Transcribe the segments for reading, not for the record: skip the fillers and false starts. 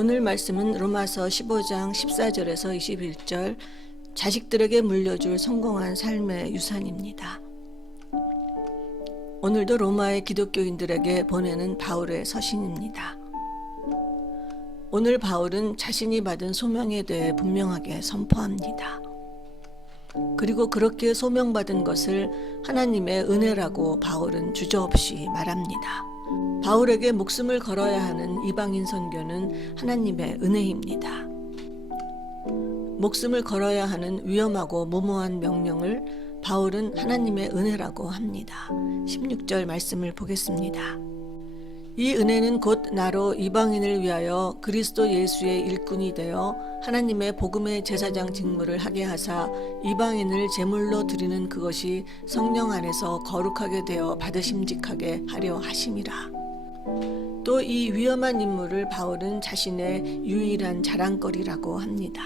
오늘 말씀은 로마서 15장 14절에서 21절, 자식들에게 물려줄 성공한 삶의 유산입니다. 오늘도 로마의 기독교인들에게 보내는 바울의 서신입니다. 오늘 바울은 자신이 받은 소명에 대해 분명하게 선포합니다. 그리고 그렇게 소명받은 것을 하나님의 은혜라고 바울은 주저없이 말합니다. 바울에게 목숨을 걸어야 하는 이방인 선교는 하나님의 은혜입니다. 목숨을 걸어야 하는 위험하고 무모한 명령을 바울은 하나님의 은혜라고 합니다. 16절 말씀을 보겠습니다. 이 은혜는 곧 나로 이방인을 위하여 그리스도 예수의 일꾼이 되어 하나님의 복음의 제사장 직무를 하게 하사 이방인을 제물로 드리는 그것이 성령 안에서 거룩하게 되어 받으심직하게 하려 하심이라. 또 이 위험한 임무를 바울은 자신의 유일한 자랑거리라고 합니다.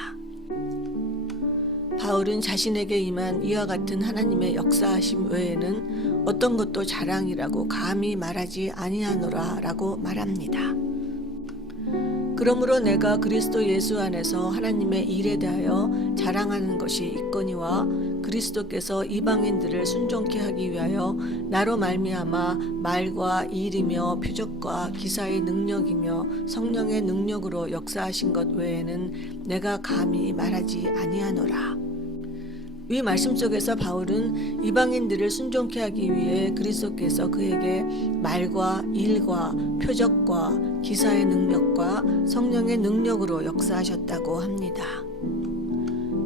바울은 자신에게 임한 이와 같은 하나님의 역사하심 외에는 어떤 것도 자랑이라고 감히 말하지 아니하노라 라고 말합니다. 그러므로 내가 그리스도 예수 안에서 하나님의 일에 대하여 자랑하는 것이 있거니와 그리스도께서 이방인들을 순종케 하기 위하여 나로 말미암아 말과 일이며 표적과 기사의 능력이며 성령의 능력으로 역사하신 것 외에는 내가 감히 말하지 아니하노라. 이 말씀 속에서 바울은 이방인들을 순종케 하기 위해 그리스도께서 그에게 말과 일과 표적과 기사의 능력과 성령의 능력으로 역사하셨다고 합니다.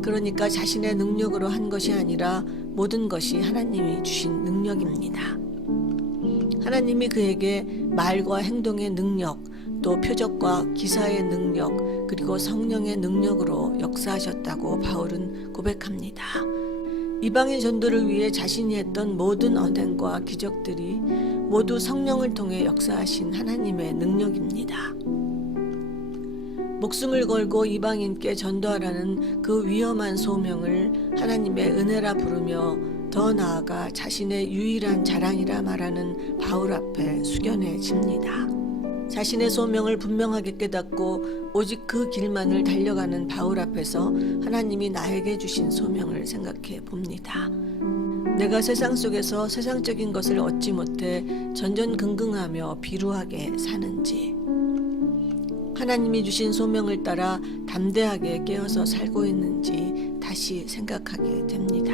그러니까 자신의 능력으로 한 것이 아니라 모든 것이 하나님이 주신 능력입니다. 하나님이 그에게 말과 행동의 능력, 또 표적과 기사의 능력, 그리고 성령의 능력으로 역사하셨다고 바울은 고백합니다. 이방인 전도를 위해 자신이 했던 모든 언행과 기적들이 모두 성령을 통해 역사하신 하나님의 능력입니다. 목숨을 걸고 이방인께 전도하라는 그 위험한 소명을 하나님의 은혜라 부르며 더 나아가 자신의 유일한 자랑이라 말하는 바울 앞에 숙연해집니다. 자신의 소명을 분명하게 깨닫고 오직 그 길만을 달려가는 바울 앞에서 하나님이 나에게 주신 소명을 생각해 봅니다. 내가 세상 속에서 세상적인 것을 얻지 못해 전전긍긍하며 비루하게 사는지, 하나님이 주신 소명을 따라 담대하게 깨어서 살고 있는지 다시 생각하게 됩니다.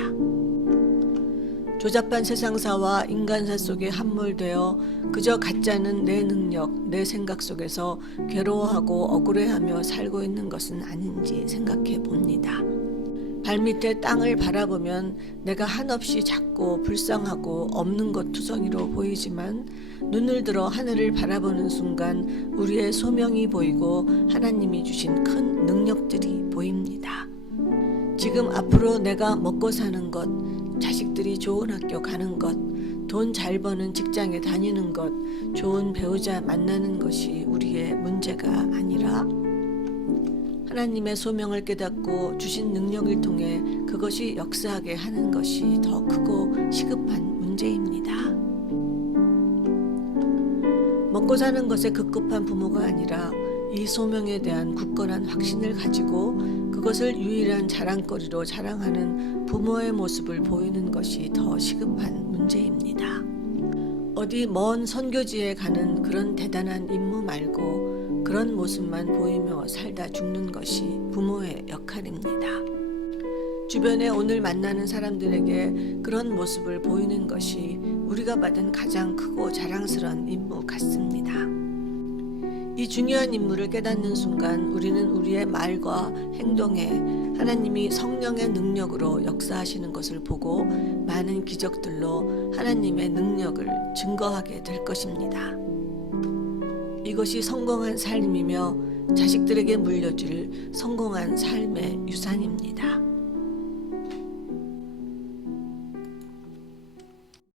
조잡한 세상사와 인간사 속에 함몰되어 그저 가짜는 내 능력, 내 생각 속에서 괴로워하고 억울해하며 살고 있는 것은 아닌지 생각해 봅니다. 발밑에 땅을 바라보면 내가 한없이 작고 불쌍하고 없는 것 투성이로 보이지만 눈을 들어 하늘을 바라보는 순간 우리의 소명이 보이고 하나님이 주신 큰 능력들이 보입니다. 지금 앞으로 내가 먹고 사는 것, 자식들이 좋은 학교 가는 것, 돈 잘 버는 직장에 다니는 것, 좋은 배우자 만나는 것이 우리의 문제가 아니라 하나님의 소명을 깨닫고 주신 능력을 통해 그것이 역사하게 하는 것이 더 크고 시급한 문제입니다. 먹고 사는 것에 급급한 부모가 아니라 이 소명에 대한 굳건한 확신을 가지고 그것을 유일한 자랑거리로 자랑하는 부모의 모습을 보이는 것이 더 시급한 문제입니다. 어디 먼 선교지에 가는 그런 대단한 임무 말고 그런 모습만 보이며 살다 죽는 것이 부모의 역할입니다. 주변에 오늘 만나는 사람들에게 그런 모습을 보이는 것이 우리가 받은 가장 크고 자랑스러운 임무 같습니다. 이 중요한 임무를 깨닫는 순간 우리는 우리의 말과 행동에 하나님이 성령의 능력으로 역사하시는 것을 보고 많은 기적들로 하나님의 능력을 증거하게 될 것입니다. 이것이 성공한 삶이며 자식들에게 물려줄 성공한 삶의 유산입니다.